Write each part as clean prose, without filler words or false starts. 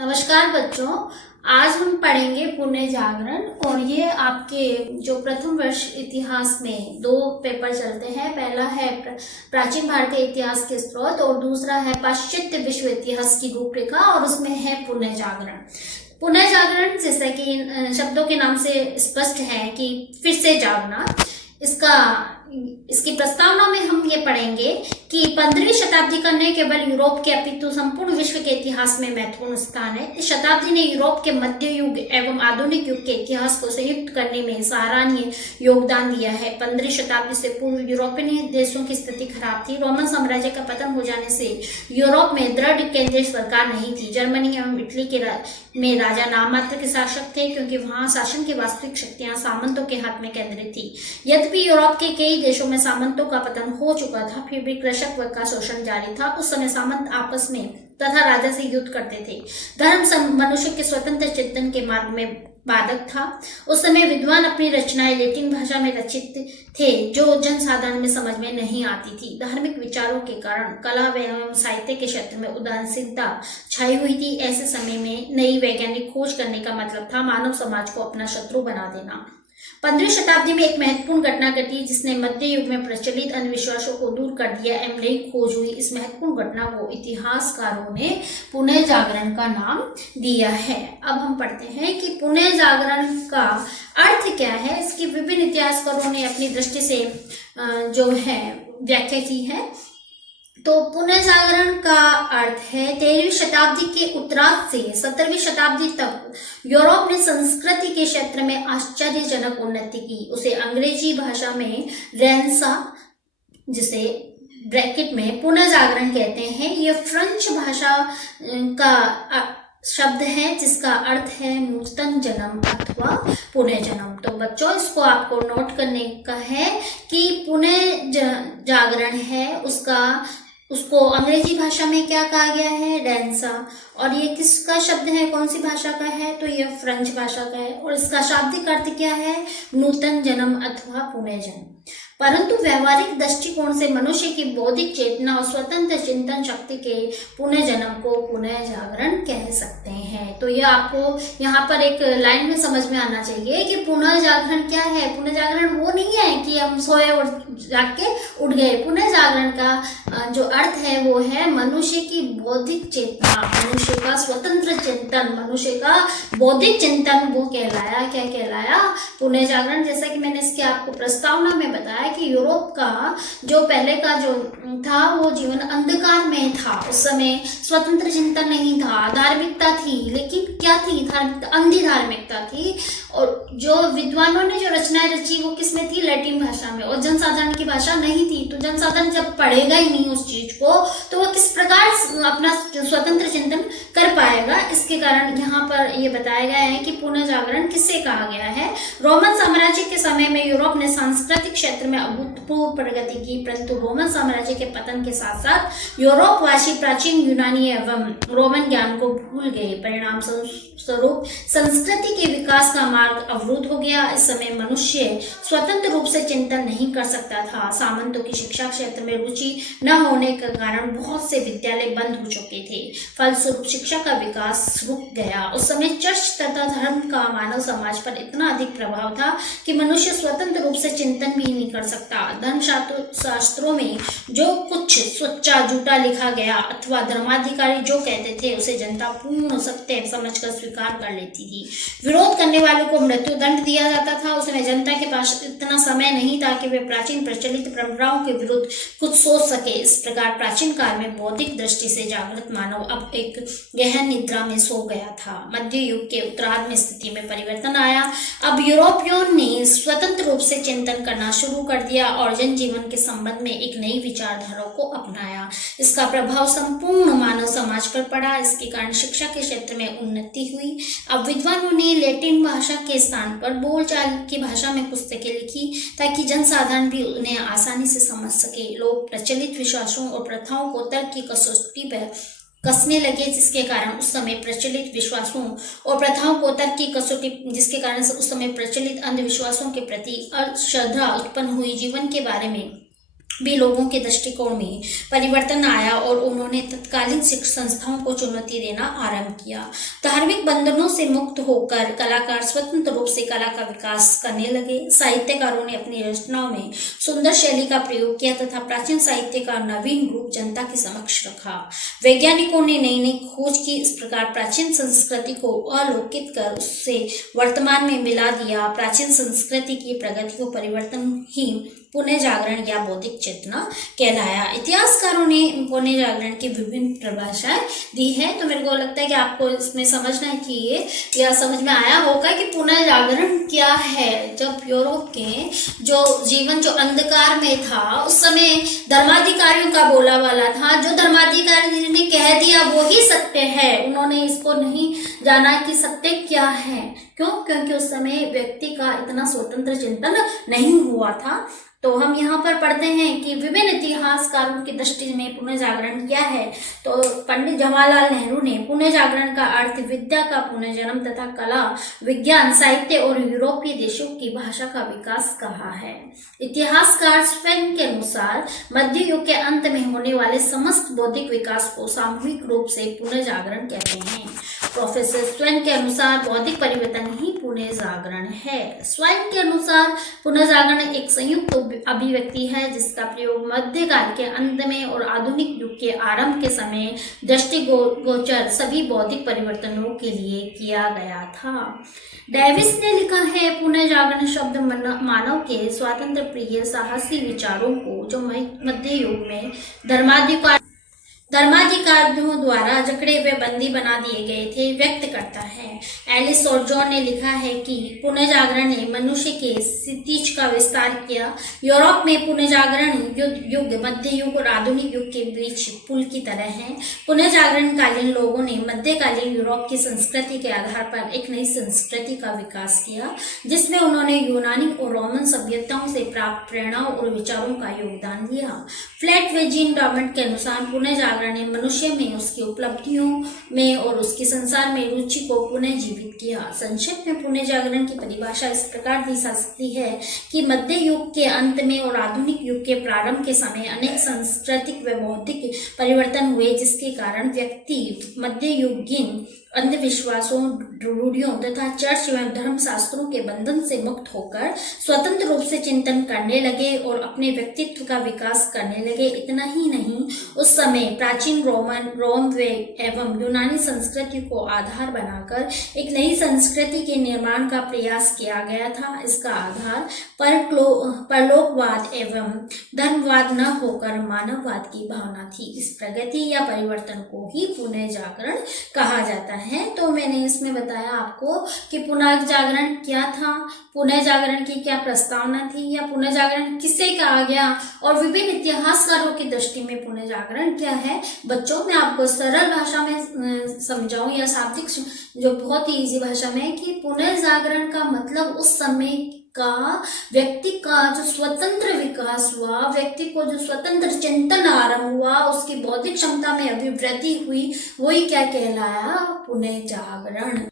नमस्कार बच्चों। आज हम पढ़ेंगे पुण्य जागरण और ये आपके जो प्रथम वर्ष इतिहास में दो पेपर चलते हैं। पहला है प्राचीन भारतीय इतिहास के स्रोत और दूसरा है पाश्चात्य विश्व इतिहास की रूपरेखा और उसमें है पुण्य जागरण। पुण्य जागरण जैसा कि शब्दों के नाम से स्पष्ट है कि फिर से जागना। इसकी प्रस्तावना में हम ये पढ़ेंगे कि 15वीं शताब्दी का न केवल यूरोप के अपितु संपूर्ण विश्व के इतिहास में महत्वपूर्ण स्थान है। इस शताब्दी ने यूरोप के मध्य युग एवं आधुनिक युग के इतिहास को संयुक्त करने में सराहनीय योगदान दिया है। 15वीं शताब्दी से पूर्व यूरोपीय देशों की स्थिति खराब थी। रोमन साम्राज्य का पतन हो जाने से यूरोप में दृढ़ केंद्रीय सरकार नहीं थी। जर्मनी एवं इटली में राजा नाम मात्र के शासक थे, क्योंकि वहां शासन की वास्तविक शक्तियां सामंतों के हाथ में केंद्रित थी। यद्यपि यूरोप के कई देशों में सामंतों का पतन हो चुका था, फिर भी कृषक वर्ग का शोषण जारी था। उस समय सामंत आपस में तथा राजा से युद्ध करते थे। धर्म मनुष्य के स्वतंत्र चिंतन के मार्ग में बाधक था। उस समय विद्वान अपनी रचनाएं लैटिन भाषा में रचित थे, जो जनसाधारण में समझ में नहीं आती थी। धार्मिक विचारों के कारण कला एवं साहित्य के क्षेत्र में उदासीनता छाई हुई थी। ऐसे समय में नई वैज्ञानिक खोज करने का मतलब था मानव समाज को अपना शत्रु बना देना। 15वीं शताब्दी में एक महत्वपूर्ण घटना घटी, जिसने मध्य युग में प्रचलित अंधविश्वासों को दूर कर दिया एवं नई खोज हुई। इस महत्वपूर्ण घटना को इतिहासकारों ने पुण्य जागरण का नाम दिया है। अब हम पढ़ते हैं कि पुण्य जागरण का अर्थ क्या है। इसकी विभिन्न इतिहासकारों ने अपनी दृष्टि से जो है व्याख्या की है। तो पुण्य जागरण का अर्थ है 13वीं शताब्दी के उत्तरार्ध से 17वीं शताब्दी तक यूरोप ने संस्कृति के क्षेत्र में आश्चर्यजनक उन्नति की। उसे अंग्रेजी भाषा में रेनेसां, जिसे ब्रैकेट में पुण्य जागरण कहते हैं, यह फ्रेंच भाषा का शब्द है जिसका अर्थ है नूतन जन्म अथवा पुण्य जन्म। तो बच्चों, इसको आपको नोट करने का है कि पुण्य जागरण है उसको अंग्रेजी भाषा में क्या कहा गया है, रेनेसां। और ये किसका शब्द है, कौन सी भाषा का है, तो ये फ्रेंच भाषा का है। और इसका शाब्दिक अर्थ क्या है, नूतन जन्म अथवा पुण्य जन्म। परंतु व्यवहारिक दृष्टिकोण से मनुष्य की बौद्धिक चेतना और स्वतंत्र चिंतन शक्ति के पुण्य जन्म को पुण्य जागरण कह सकते हैं। तो ये आपको यहाँ पर एक लाइन में समझ में आना चाहिए कि पुण्य जागरण क्या है। पुण्य जागरण वो नहीं है कि हम सोए और जाग के उठ गए। पुण्य जागरण का जो अर्थ है वो है मनुष्य की बौद्धिक चेतना, मनुष्य का स्वतंत्र चिंतन, मनुष्य का बौद्धिक चिंतन, वो कहलाया, क्या कहलाया, पुण्य जागरण। जैसा कि मैंने इसके आपको प्रस्तावना में बताया कि यूरोप का जो पहले का जो था वो जीवन अंधकार में था। उस समय स्वतंत्र चिंतन नहीं था, धार्मिकता थी, लेकिन क्या थी, धार्मिकता, अंधी धार्मिकता थी। और जो विद्वानों ने जो रचनाएं रची वो किसमें थी, लैटिन भाषा में, और जनसाधारण की भाषा नहीं थी। तो जनसाधारण जब पढ़ेगा ही नहीं उस चीज को, तो वह किस प्रकार अपना स्वतंत्र चिंतन कर पाएगा। इसके कारण यहाँ पर ये बताया गया है कि पुण्य जागरण किससे कहा गया है। रोमन साम्राज्य के समय में यूरोप ने सांस्कृतिक क्षेत्र में अभूतपूर्व प्रगति की, परंतु रोमन साम्राज्य के पतन के साथ साथ यूरोपवासी प्राचीन यूनानी एवं रोमन ज्ञान को भूल गए। परिणाम स्वरूप संस्कृति के विकास का मार्ग अवरुद्ध हो गया। इस समय मनुष्य स्वतंत्र रूप से चिंतन नहीं कर सकता था। सामंतों की शिक्षा क्षेत्र में रुचि न होने के कारण बहुत से विद्यालय बंद हो चुके थे। फलस्वरूप शिक्षा का विकास रुक गया। उस समय चर्च तथा धर्म का मानव समाज पर इतना अधिक प्रभाव था कि मनुष्य स्वतंत्र रूप से चिंतन भी नहीं कर सकता। धर्म शास्त्रों में जो कुछ सच्चा झूठा लिखा गया अथवा धर्माधिकारी जो कहते थे उसे जनता पूर्ण सत्य समझकर स्वीकार कर लेती थी। विरोध करने वालों को मृत्यु दंड दिया जाता था। उस समय जनता के पास इतना समय नहीं था कि वे प्राचीन प्रचलित परंपराओं के विरुद्ध कुछ सोच सके। इस प्रकार प्राचीन काल में बौद्धिक दृष्टि से जागृत मानव अब एक गहन निद्रा में सो गया था। मध्य युग के उत्तरार्ध में स्थिति में परिवर्तन आया। अब यूरोपियों ने स्वतंत्र रूप से चिंतन करना शुरू कर दिया और जनजीवन के संबंध में एक नई विचारधारा को अपनाया। इसका प्रभाव संपूर्ण मानव समाज पर पड़ा। इसके कारण शिक्षा के क्षेत्र में उन्नति हुई। अब विद्वानों ने लैटिन भाषा के स्थान पर बोलचाल की भाषा में पुस्तकें लिखी ताकि जनसाधारण भी उन्हें आसानी से समझ सके। लोग प्रचलित विश्वासों और प्रथाओं को तर्क की कसौटी पर कसने लगे, जिसके कारण उस समय प्रचलित विश्वासों और प्रथाओं को तर्क की कसौटी, जिसके कारण उस समय प्रचलित अंधविश्वासों के प्रति अश्रद्धा उत्पन्न हुई। जीवन के बारे में भी लोगों के दृष्टिकोण में परिवर्तन आया और उन्होंने तत्कालीन शिक्षण संस्थाओं को चुनौती देना आरंभ किया। धार्मिक बंधनों से मुक्त होकर कलाकार स्वतंत्र रूप से कला का विकास करने लगे। साहित्यकारों ने अपनी रचनाओं में सुंदर शैली का प्रयोग किया तथा प्राचीन साहित्य का नवीन रूप जनता के समक्ष रखा। वैज्ञानिकों ने नई नई खोज की। इस प्रकार प्राचीन संस्कृति को अवलोकित कर उससे वर्तमान में मिला दिया। प्राचीन संस्कृति की प्रगति को परिवर्तन ही पुनः जागरण या बौद्धिक चेतना कहलाया। इतिहासकारों ने पुनः जागरण की विभिन्न परिभाषाएं दी है। तो मेरे को लगता है कि आपको इसमें समझना चाहिए या समझ में आया होगा कि पुनः जागरण क्या है। जब यूरोप के जो जीवन जो अंधकार में था उस समय धर्माधिकारियों का बोला वाला था। जो धर्माधिकारी ने कह दिया वो ही सत्य है। उन्होंने इसको नहीं जाना कि सत्य क्या है। क्यों? क्योंकि उस समय व्यक्ति का इतना स्वतंत्र चिंतन नहीं हुआ था। तो हम यहाँ पर पढ़ते हैं कि विभिन्न इतिहासकारों की दृष्टि में पुनः जागरण क्या है। तो पंडित जवाहरलाल नेहरू ने पुनः जागरण का अर्थ विद्या का पुनर्जन्म तथा कला, विज्ञान, साहित्य और यूरोपीय देशों की भाषा का विकास कहा है। इतिहासकार स्वेन के अनुसार मध्य युग के अंत में होने वाले समस्त बौद्धिक विकास को सामूहिक रूप से पुनः जागरण कहते हैं। प्रोफेसर स्वेन के अनुसार बौद्धिक परिवर्तन ही पुनः जागरण है। स्वेन के अनुसार पुनः जागरण एक संयुक्त अभिव्यक्ति है जिसका प्रयोग मध्यकाल के अंत में और आधुनिक युग के आरंभ के समय दृष्टिगोचर सभी बौद्धिक परिवर्तनों के लिए किया गया था। डेविस ने लिखा है, पुनः जागरण शब्द मानव के स्वातंत्र प्रिय साहसी विचारों को जो मध्य युग में धर्माधिकारियों द्वारा जकड़े हुए बंदी बना दिए गए थे व्यक्त करता है। एलिस और जॉन ने लिखा है कि पुनः जागरण ने मनुष्य के क्षितिज का विस्तार किया। यूरोप में पुनः जागरण युग मध्य युग और आधुनिक युग के बीच पुल की तरह है। पुनः जागरण कालीन लोगों ने मध्यकालीन यूरोप की संस्कृति के आधार पर एक नई संस्कृति का विकास किया जिसमें उन्होंने यूनानी और रोमन सभ्यताओं से प्राप्त प्रेरणाओं और विचारों का योगदान दिया। फ्लैट वेजिन डॉर्मेंट के अनुसार पुनः जागरण ने मनुष्य में उसकी उपलब्धियों में और उसके संसार में रुचि को पुनः जीवित किया। संक्षेप में पुनः जागरण की परिभाषा इस प्रकार दी जा सकती है कि मध्य युग के अंत में और आधुनिक युग के प्रारंभ के समय अनेक सांस्कृतिक व बौद्धिक परिवर्तन हुए जिसके कारण व्यक्ति मध्य युगीन अंधविश्वासों, रूढ़ियों तथा चर्च एवं धर्मशास्त्रों के बंधन से मुक्त होकर स्वतंत्र रूप से चिंतन करने लगे और अपने व्यक्तित्व का विकास करने लगे। इतना ही नहीं, उस समय प्राचीन रोम एवं यूनानी संस्कृति को आधार बनाकर एक नई संस्कृति के निर्माण का प्रयास किया गया था। इसका आधार परलोकवाद एवं धर्मवाद न होकर मानववाद की भावना थी। इस प्रगति या परिवर्तन को ही पुनः जागरण कहा जाता है। तो मैंने इसमें बताया आपको कि पुनः जागरण क्या था, पुनः जागरण की क्या प्रस्तावना थी या पुनः जागरण किसे कहा गया और विभिन्न इतिहासकारों की दृष्टि में पुनः जागरण क्या है। बच्चों में आपको सरल भाषा में समझाऊं या शाब्दिक जो बहुत ही इजी भाषा में कि पुनः जागरण का मतलब उस समय का व्यक्ति का जो स्वतंत्र विकास हुआ, व्यक्ति को जो स्वतंत्र चिंतन आरंभ हुआ, उसकी बौद्धिक क्षमता में अभिवृद्धि हुई, वही क्या कहलाया, पुनः जागरण।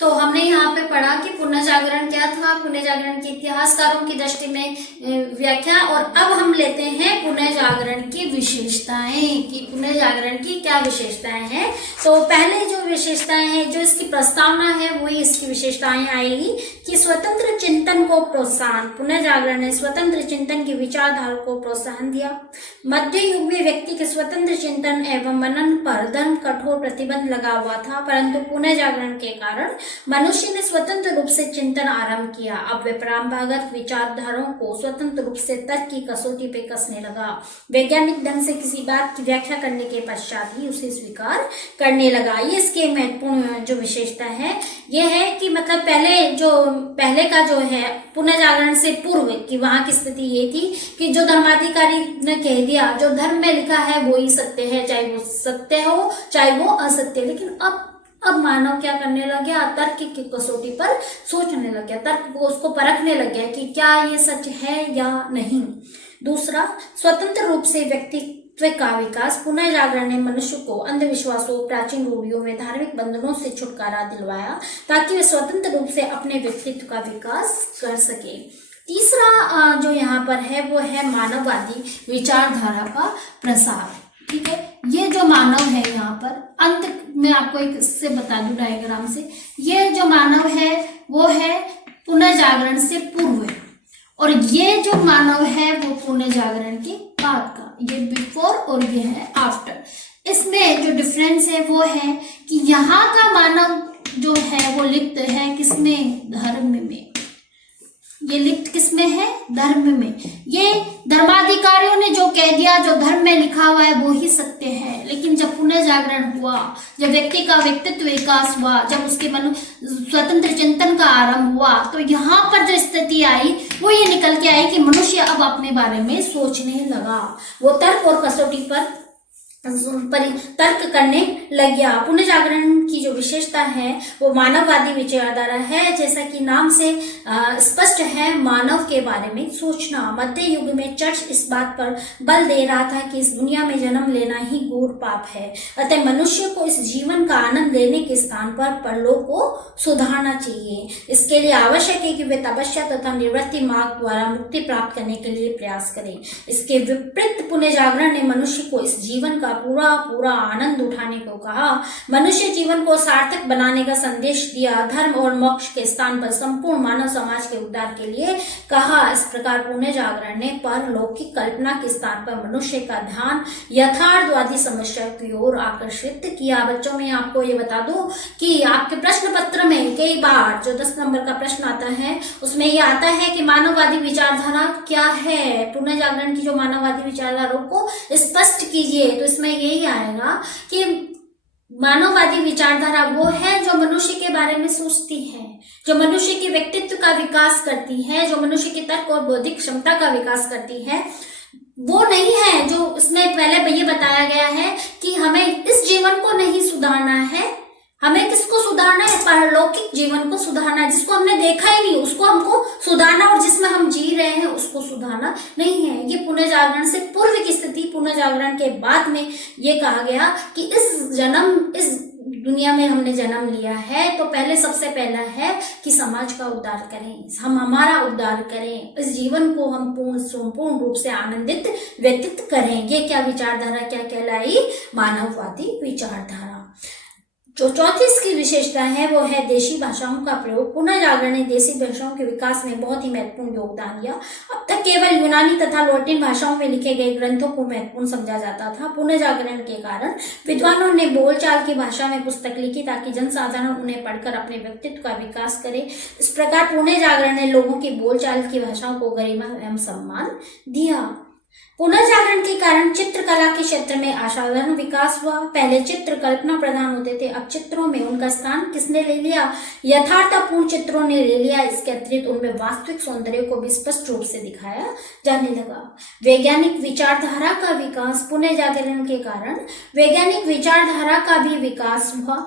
तो हमने यहाँ पे पढ़ा कि पुनः जागरण क्या था, पुनः जागरण के इतिहासकारों की दृष्टि में व्याख्या। और अब हम लेते हैं पुनः जागरण की विशेषताएं कि पुनः जागरण की क्या विशेषताएं हैं। तो पहले जो विशेषताएं हैं, जो इसकी प्रस्तावना है, वही इसकी विशेषताएं आएगी कि स्वतंत्र चिंतन को प्रोत्साहन। पुनः जागरण ने स्वतंत्र चिंतन की विचारधारा को प्रोत्साहन दिया। मध्य युग में व्यक्ति के स्वतंत्र चिंतन एवं मनन पर धर्म कठोर प्रतिबंध लगा हुआ था, परंतु पुनः जागरण के कारण मनुष्य ने स्वतंत्र रूप से चिंतन आरंभ किया। अब वे परंपरागत विचारधाराओं को स्वतंत्र रूप से तर्क की कसौटी पे कसने लगा। वैज्ञानिक ढंग से किसी बात की व्याख्या करने के पश्चात ही उसे स्वीकार करने लगा। ये इसके महत्वपूर्ण जो विशेषता है ये है कि मतलब पहले का जो है पुनः जागरण से पूर्व की वहां की स्थिति ये थी कि जो धर्माधिकारी ने कह दिया, जो धर्म में लिखा है वो ही सत्य है, चाहे वो सत्य हो चाहे वो असत्य। लेकिन अब मानव क्या करने लग गया, तर्क की कसौटी पर सोचने लग गया, तर्क को उसको परखने लग गया कि क्या ये सच है या नहीं। दूसरा, स्वतंत्र रूप से व्यक्तित्व का विकास। पुनः जागरण ने मनुष्य को अंधविश्वासों, प्राचीन रूढ़ियों में धार्मिक बंधनों से छुटकारा दिलवाया ताकि वे स्वतंत्र रूप से अपने व्यक्तित्व का विकास कर सके। तीसरा जो यहाँ पर है वो है मानववादी विचारधारा का प्रसार। ठीक है, ये जो मानव है यहाँ पर अंत में आपको एक इससे बता दूं डायग्राम से, ये जो मानव है वो है पुनर्जागरण से पूर्व, और ये जो मानव है वो पुनर्जागरण के बाद का, ये बिफोर और ये है आफ्टर। इसमें जो डिफरेंस है वो है कि यहाँ का मानव जो है वो लिप्त है किसमें, धर्म में। ये लिप्त किसमें है, धर्म में। ये धर्माधिकारियों ने जो कह दिया, जो धर्म में लिखा हुआ है वो ही सत्य है। लेकिन जब पुनर्जागरण हुआ, जब व्यक्ति का व्यक्तित्व विकास हुआ, जब उसके मन स्वतंत्र चिंतन का आरंभ हुआ, तो यहाँ पर जो स्थिति आई वो ये निकल के आई कि मनुष्य अब अपने बारे में सोचने लगा, वो तर्क और कसौटी पर तर्क करने लग गया। पुनर्जागरण की जो विशेषता है वो मानववादी विचारधारा है, जैसा कि नाम से स्पष्ट है, मानव के बारे में सोचना। मध्य युग में चर्च इस बात पर बल दे रहा था कि इस दुनिया में जन्म लेना ही घोर पाप है, अतः मनुष्य को इस जीवन का आनंद लेने के स्थान पर परलोक को सुधारना चाहिए। इसके लिए आवश्यक है कि वे तपस्या तथा निवृत्ति मार्ग द्वारा मुक्ति प्राप्त करने के लिए प्रयास करें। इसके विपरीत पुनर्जागरण ने मनुष्य को इस जीवन का पूरा आनंद उठाने को कहा, मनुष्य जीवन को सार्थक बनाने का संदेश दिया, धर्म और मोक्ष के स्थान पर संपूर्ण मानव समाज के उद्धार के लिए कहा। इस प्रकार पुनर्जागरण ने परलौकिक कल्पना के स्थान पर मनुष्य का ध्यान यथार्थवादी समस्या की ओर आकर्षित किया। बच्चों में आपको ये बता दूं कि आपके प्रश्न पत्र में कई बार जो 10 नंबर का प्रश्न आता है उसमें ये आता है कि मानववादी विचारधारा क्या है, पुनर्जागरण की जो मानववादी विचारधारा को स्पष्ट कीजिए। तो इसमें यही आएगा कि मानववादी विचारधारा वो है जो मनुष्य के बारे में सोचती है, जो मनुष्य के व्यक्तित्व का विकास करती है, जो मनुष्य की तर्क और बौद्धिक क्षमता का विकास करती है। वो नहीं है जो इसमें पहले ये बताया गया है कि हमें इस जीवन को नहीं सुधारना है, हमें किसको सुधारना है, परलौकिक जीवन को सुधारना है, जिसको हमने देखा ही नहीं उसको हमको सुधारना, और जिसमें हम जी रहे हैं उसको सुधारना नहीं है। ये पुनर्जागरण से पूर्व की स्थिति। पुनर्जागरण के बाद में ये कहा गया कि इस दुनिया में हमने जन्म लिया है तो पहले सबसे पहला है कि समाज का उद्धार करें, हम हमारा उद्धार करें, इस जीवन को हम संपूर्ण रूप से आनंदित व्यतीत करें। ये क्या विचारधारा क्या कहलाई, मानववादी विचारधारा। जो चौथी इसकी विशेषता है वो है देशी भाषाओं का प्रयोग। पुनर्जागरण ने देशी भाषाओं के विकास में बहुत ही महत्वपूर्ण योगदान दिया। अब तक केवल यूनानी तथा लैटिन भाषाओं में लिखे गए ग्रंथों को महत्वपूर्ण समझा जाता था। पुनर्जागरण के कारण विद्वानों ने बोलचाल की भाषा में पुस्तक लिखी ताकि जनसाधारण उन्हें पढ़कर अपने व्यक्तित्व का विकास करे। इस प्रकार पुनर्जागरण ने लोगों की बोलचाल की भाषाओं को गरिमा एवं सम्मान दिया। पुनर्जागरण के कारण चित्रकला के क्षेत्र में असाधारण विकास हुआ। पहले चित्र कल्पना प्रधान होते थे, अब चित्रों में उनका स्थान किसने ले लिया, यथार्थपूर्ण चित्रों ने ले लिया। इसके अतिरिक्त उनमें वास्तविक सौंदर्य को भी स्पष्ट रूप से दिखाया जाने लगा। वैज्ञानिक विचारधारा का विकास। पुनर्जागरण के कारण वैज्ञानिक विचारधारा का भी विकास हुआ।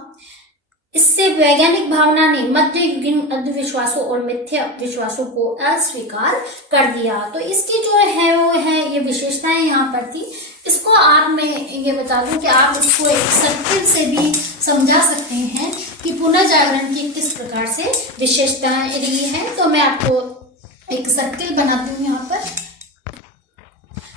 इससे वैज्ञानिक भावना ने मध्ययुगीन अंधविश्वासों और मिथ्या विश्वासों को अस्वीकार कर दिया। तो इसकी जो है वो है ये विशेषताएं यहाँ पर थी। इसको आप मैं ये बता दूं कि आप इसको एक सर्किल से भी समझा सकते हैं कि पुनर्जागरण की किस प्रकार से विशेषताएं रही है। तो मैं आपको एक सर्किल बनाती हूँ यहाँ पर।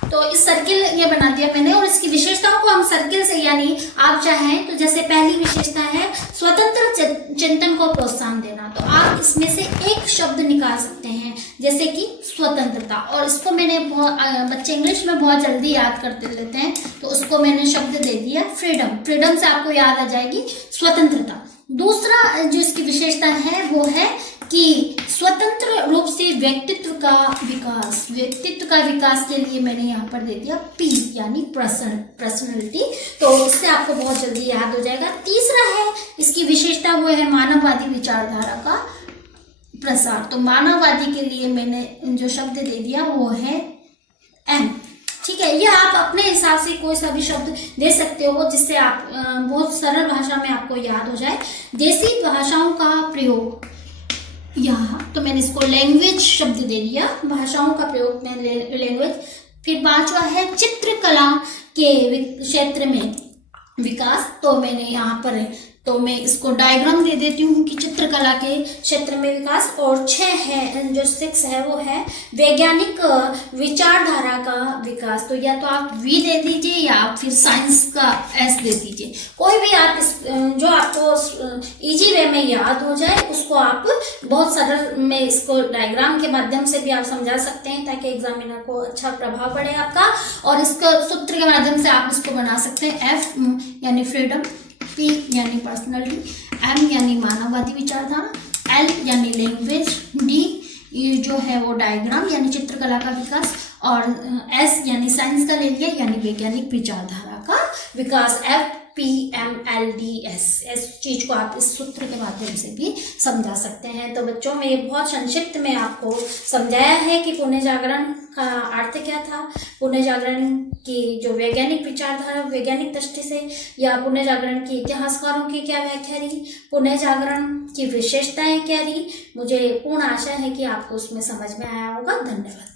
तो इस सर्किल ये बना दिया मैंने, और इसकी विशेषताओं को हम सर्किल से, यानी आप चाहें तो जैसे पहली विशेषता है स्वतंत्र चिंतन को प्रोत्साहन देना, तो आप इसमें से एक शब्द निकाल सकते हैं जैसे कि स्वतंत्रता, और इसको मैंने बच्चे इंग्लिश में बहुत जल्दी याद करते लेते हैं तो उसको मैंने शब्द दे दिया फ्रीडम। फ्रीडम से आपको याद आ जाएगी स्वतंत्रता। दूसरा जो इसकी विशेषता है वो है कि स्वतंत्र रूप से व्यक्तित्व का विकास। व्यक्तित्व का विकास के लिए मैंने यहाँ पर दे दिया पी, यानी पर्सनैलिटी, तो इससे आपको बहुत जल्दी याद हो जाएगा। तीसरा है इसकी विशेषता वो है मानववादी विचारधारा का प्रसार। तो मानववादी के लिए मैंने जो शब्द दे दिया वो है एम। ठीक है, ये आप अपने हिसाब से कोई सा भी शब्द दे सकते हो जिससे आप बहुत सरल भाषा में आपको याद हो जाए। देसी भाषाओं का प्रयोग यहाँ, तो मैंने इसको लैंग्वेज शब्द दे दिया, भाषाओं का प्रयोग में लैंग्वेज। फिर पांचवा है चित्रकला के क्षेत्र में विकास, तो मैंने यहाँ पर तो मैं इसको डायग्राम दे देती हूँ कि चित्रकला के क्षेत्र में विकास, और 6 है, जो 6 है वो है वैज्ञानिक विचारधारा का विकास। तो या तो आप वी दे दीजिए या आप फिर साइंस का एस दे दीजिए, कोई भी आप जो आपको इजी वे में याद हो जाए उसको आप बहुत सरल में इसको डायग्राम के माध्यम से भी आप समझा सकते हैं, ताकि एग्जामिनर को अच्छा प्रभाव पड़े आपका। और इसका सूत्र के माध्यम से आप इसको बना सकते हैं। एफ यानी फ्रीडम, पी यानी पर्सनैलिटी, एम यानी मानववादी विचारधारा, एल यानी लैंग्वेज, डी जो है वो डायग्राम यानी चित्रकला का विकास, और एस यानी साइंस का ले लिया यानी वैज्ञानिक विचारधारा का विकास। एफ PMLDS, इस चीज को आप इस सूत्र के माध्यम से भी समझा सकते हैं। तो बच्चों में ये बहुत संक्षिप्त में आपको समझाया है कि पुण्य जागरण का अर्थ क्या था, पुण्य जागरण की जो वैज्ञानिक विचारधारा वैज्ञानिक दृष्टि से, या पुण्य जागरण की इतिहासकारों की क्या व्याख्या रही, पुण्य जागरण की विशेषताएं क्या रही। मुझे पूर्ण आशा है कि आपको उसमें समझ में आया होगा। धन्यवाद।